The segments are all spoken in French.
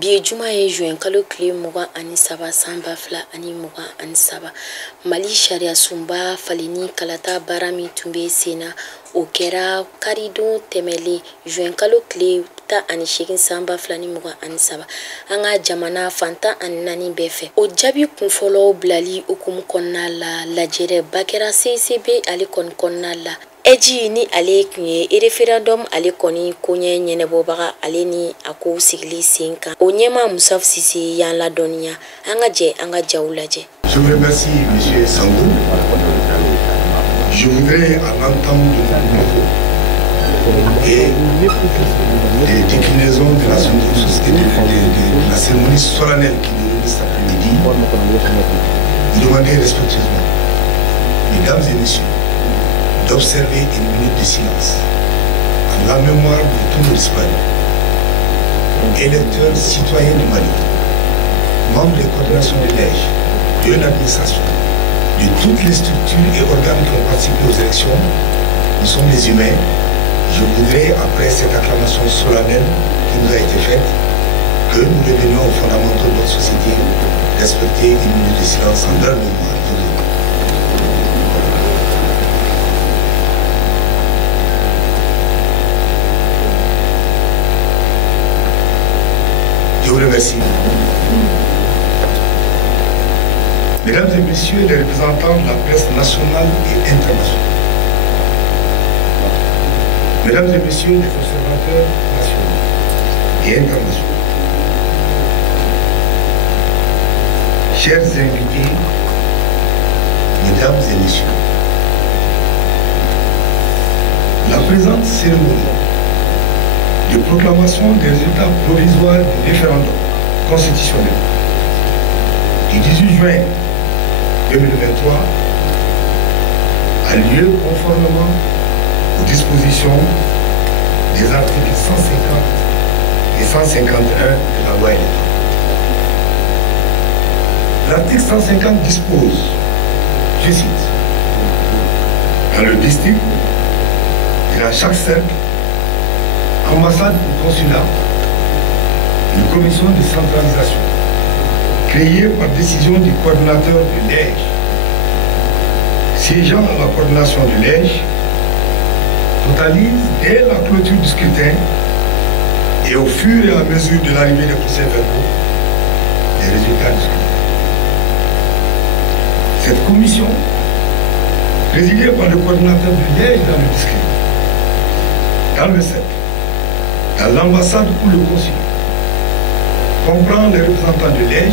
Bi juma ye juin kalo kile mugan ani saba san ba fila ani mugan ani saba Mali sariya sunba faleni kalata baara min tun bɛ sen na o kɛra karidon tɛmɛlen juin kalo kile 18 san ba fila ani mugan ani saba an ka jamana fantan ani naani bɛɛ fɛ o jaabi kunfɔlɔw bilali hukumu kɔnɔna la lajɛrɛ ba kɛra CCB ale kɔni kɔnɔna la Eji ni ale tun ye référendum ale kɔni koɲɛ ɲɛnɛbɔbaga ale ni a ko sigili sen kan o ɲɛma Musa Sise y'an ladɔnniya an ka jɛ an ka jaw lajɛ. Je vous remercie monsieur Sambou. Je voudrais à l'entame de votre propos et des déclinaisons de la cérémonie solennelle qui déroule cet après-midi vous demander respectueusement, mesdames et messieurs, d'observer une minute de silence en la mémoire de tous nos disparus, électeurs citoyens du Mali, membres des coordinations de l'EJ, de l'administration, de toutes les structures et organes qui ont participé aux élections. Nous sommes des humains. Je voudrais, après cette acclamation solennelle qui nous a été faite, que nous revenions aux fondamentaux de notre société, respecter une minute de silence en leur mémoire. Je vous remercie. Mesdames et messieurs les représentants de la presse nationale et internationale, mesdames et messieurs les observateurs nationaux et internationaux, chers invités, mesdames et messieurs, la présente cérémonie de proclamation des résultats provisoires du référendum constitutionnel du 18 juin 2023 a lieu conformément aux dispositions des articles 150 et 151 de la loi électorale. L'article 150 dispose, je cite, dans le district et dans chaque cercle, ambassade ou consulat, une commission de centralisation créée par décision du coordinateur de l'EJ, siégeant à la coordination de l'EJ, totalise dès la clôture du scrutin et au fur et à mesure de l'arrivée des procès-verbaux les résultats du scrutin. Cette commission, présidée par le coordinateur de l'EJ dans le district, dans le cercle, dans l'ambassade ou le consulat, comprend les représentants de l'EJ,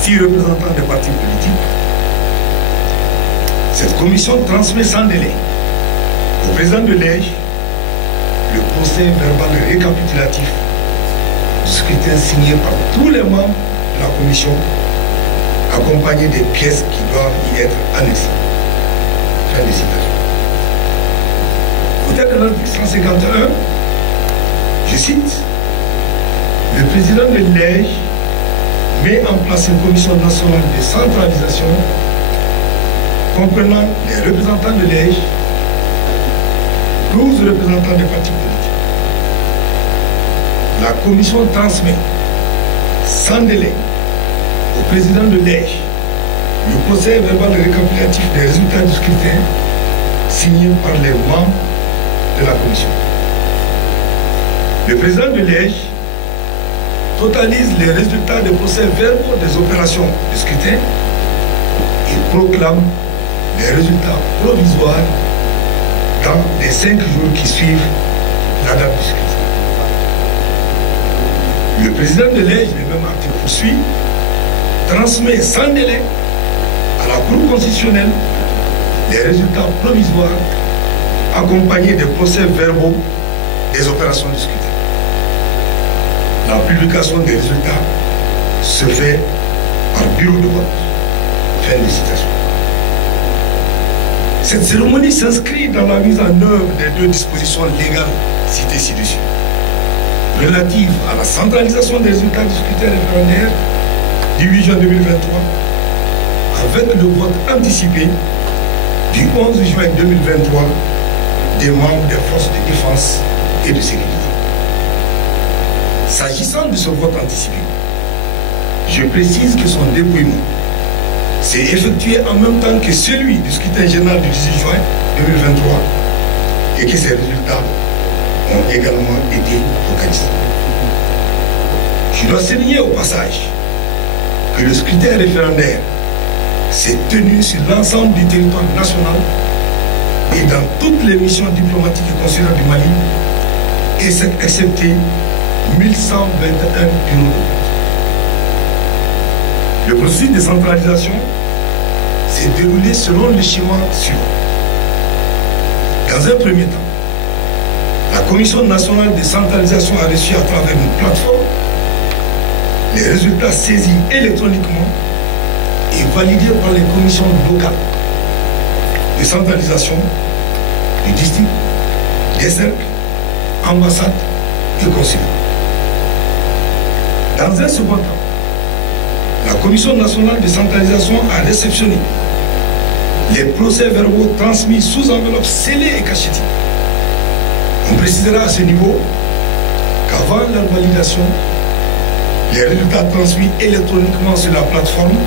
6 représentants des partis politiques. Cette commission transmet sans délai au président de l'EJ le procès verbal récapitulatif du scrutin signé par tous les membres de la commission, accompagné des pièces qui doivent y être annexées. Fin de citation. Peut-être que l'article 151, je cite, le président de l'EJ met en place une commission nationale de centralisation comprenant les représentants de l'EJ, 12 représentants des partis politiques. La commission transmet sans délai au président de l'EJ le procès verbal récapitulatif des résultats du scrutin signé par les membres de la commission. Le président de l'EJ totalise les résultats des procès-verbaux des opérations de scrutin et proclame les résultats provisoires dans les 5 jours qui suivent la date du scrutin. Le président de l'EJ, le même article poursuit, transmet sans délai à la Cour constitutionnelle les résultats provisoires accompagnés des procès-verbaux des opérations de scrutin. La publication des résultats se fait par bureau de vote. Fin de citation. Cette cérémonie s'inscrit dans la mise en œuvre des 2 dispositions légales citées ci-dessus, relatives à la centralisation des résultats du scrutin référendaire du 8 juin 2023, avec le vote anticipé du 11 juin 2023 des membres des forces de défense et de sécurité. S'agissant de ce vote anticipé, je précise que son dépouillement s'est effectué en même temps que celui du scrutin général du 18 juin 2023 et que ses résultats ont également été localisés. Je dois souligner au passage que le scrutin référendaire s'est tenu sur l'ensemble du territoire national et dans toutes les missions diplomatiques et consulaires du Mali, excepté 1121 bureaux de vote. Le processus de centralisation s'est déroulé selon le schéma suivant. Dans un premier temps, la Commission nationale de centralisation a reçu à travers une plateforme les résultats saisis électroniquement et validés par les commissions locales de centralisation du district, des cercles, ambassades et consulats. Dans un second temps, la Commission nationale de centralisation a réceptionné les procès-verbaux transmis sous enveloppe scellée et cachetée. On précisera à ce niveau qu'avant leur validation, les résultats transmis électroniquement sur la plateforme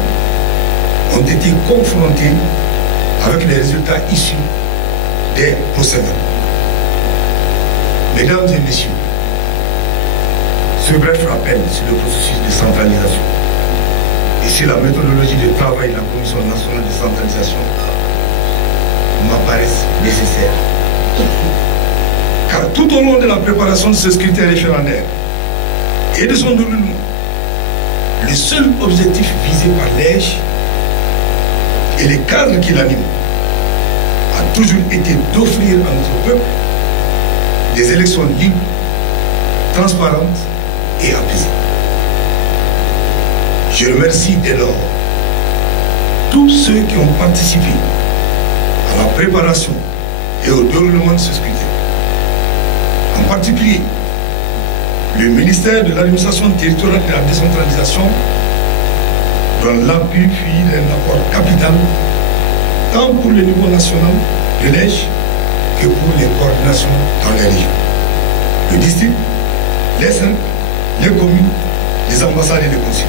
ont été confrontés avec les résultats issus des procès-verbaux. Mesdames et messieurs, ce bref rappel sur le processus de centralisation et sur la méthodologie de travail de la Commission nationale de centralisation m'apparaissent nécessaires. Car tout au long de la préparation de ce scrutin référendaire et de son déroulement, le seul objectif visé par l'EJ et les cadres qui l'animent a toujours été d'offrir à notre peuple des élections libres, transparentes et apaisées. Je remercie dès lors tous ceux qui ont participé à la préparation et au déroulement de ce scrutin. En particulier, le ministère de l'administration territoriale et de la décentralisation, dont l'appui puis un apport capital, tant pour le niveau national de l'EJ que pour les coordinations dans les régions. Le district, les cercles, les communes, les ambassades et les consulats.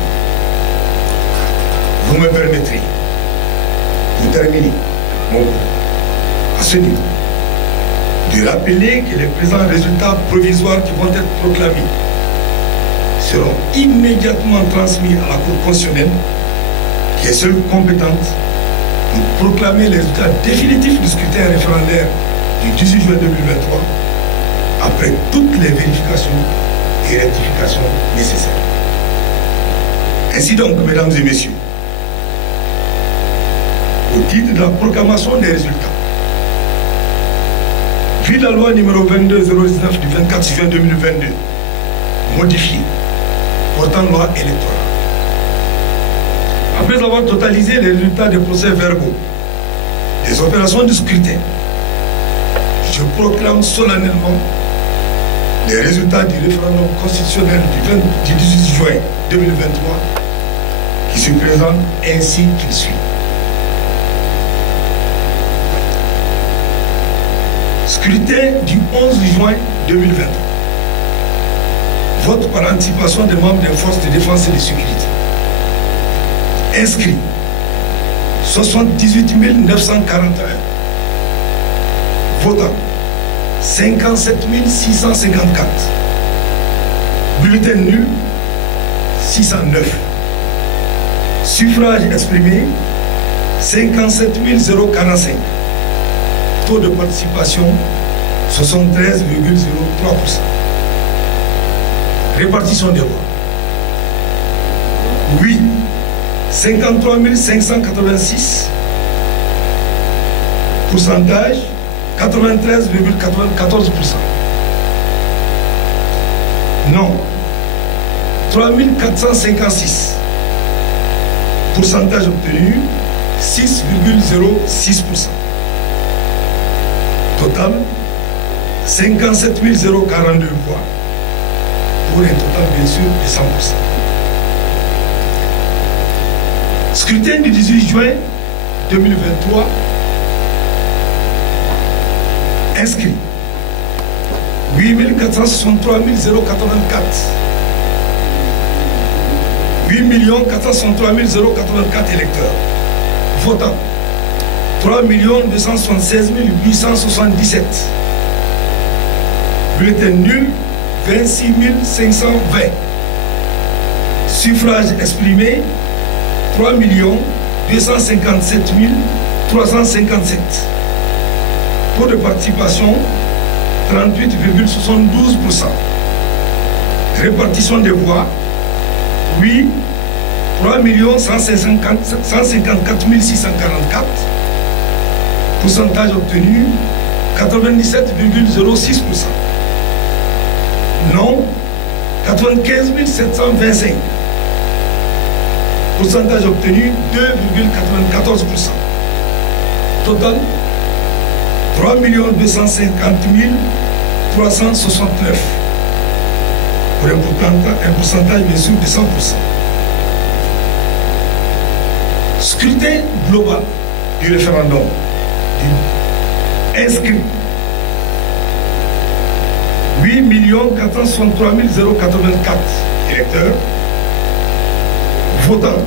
Vous me permettrez de terminer mon cours à ce niveau, de rappeler que les présents résultats provisoires qui vont être proclamés seront immédiatement transmis à la Cour constitutionnelle, qui est seule compétente pour proclamer les résultats définitifs du scrutin référendaire du 18 juin 2023, après toutes les vérifications et rectifications nécessaires. Ainsi donc, mesdames et messieurs, au titre de la proclamation des résultats, vu la loi numéro 22-019 du 24 juin 2022, modifiée, portant loi électorale. Après avoir totalisé les résultats des procès-verbaux des opérations de scrutin, je proclame solennellement les résultats du référendum constitutionnel du 18 juin 2023 qui se présentent ainsi qu'il suit. Scrutin du 11 juin 2023. Vote par anticipation des membres des forces de défense et de sécurité. Inscrits 78 941. Votants 57 654. Bulletins nuls 609. Suffrages exprimés 57 045. Taux de participation 73,03%. Répartition des voix. Oui, 53 586. Pourcentage 93,14%. Non, 3 456. Pourcentage obtenu 6,06%. Total 57 042 voix pour un total bien sûr de 100%. Scrutin du 18 juin 2023. Inscrits 8 463 084. 8 463 084 électeurs. Votants, 3 276 877. Bulletin nul, 26 520. Suffrages exprimés, 3 257 357. Taux de participation, 38,72%. Répartition des voix, oui, 3 154 644. Pourcentage obtenu, 97,06%. Non, 95 725. Pourcentage obtenu, 2,94%. Total, 3 250 369. Pour un pourcentage bien sûr de 100%. Scrutin global du référendum. Inscrit 8 463 084 électeurs. Votants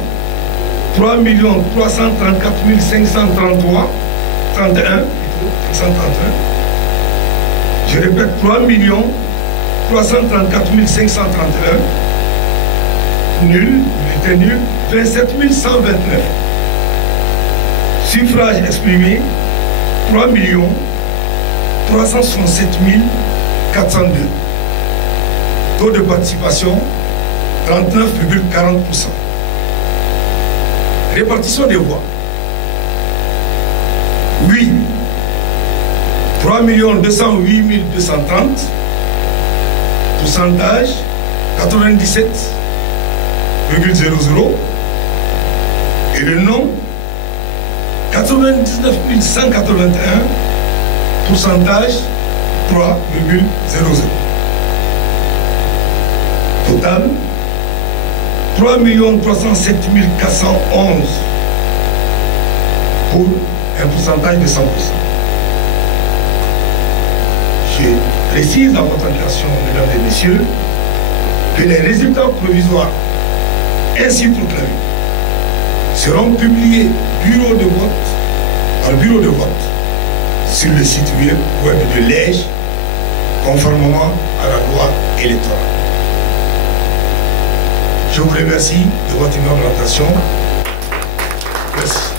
3 334 531. Je répète, 3 334 531. Nul, il était nul, 27 129. Suffrage exprimé, 3 367 402. Taux de participation, 39,40%. Répartition des voix. Oui, 3 208 230. Pourcentage, 97,00. Et le non, 99 181. Pourcentage, 3,00. Total, 3 307 411 pour un pourcentage de 100%. Je précise à votre attention, mesdames et messieurs, que les résultats provisoires ainsi proclamés seront publiés bureau de vote, par bureau de vote sur le site web de l'EJ, conformément à la loi électorale. Je vous remercie de votre aimable attention. Merci.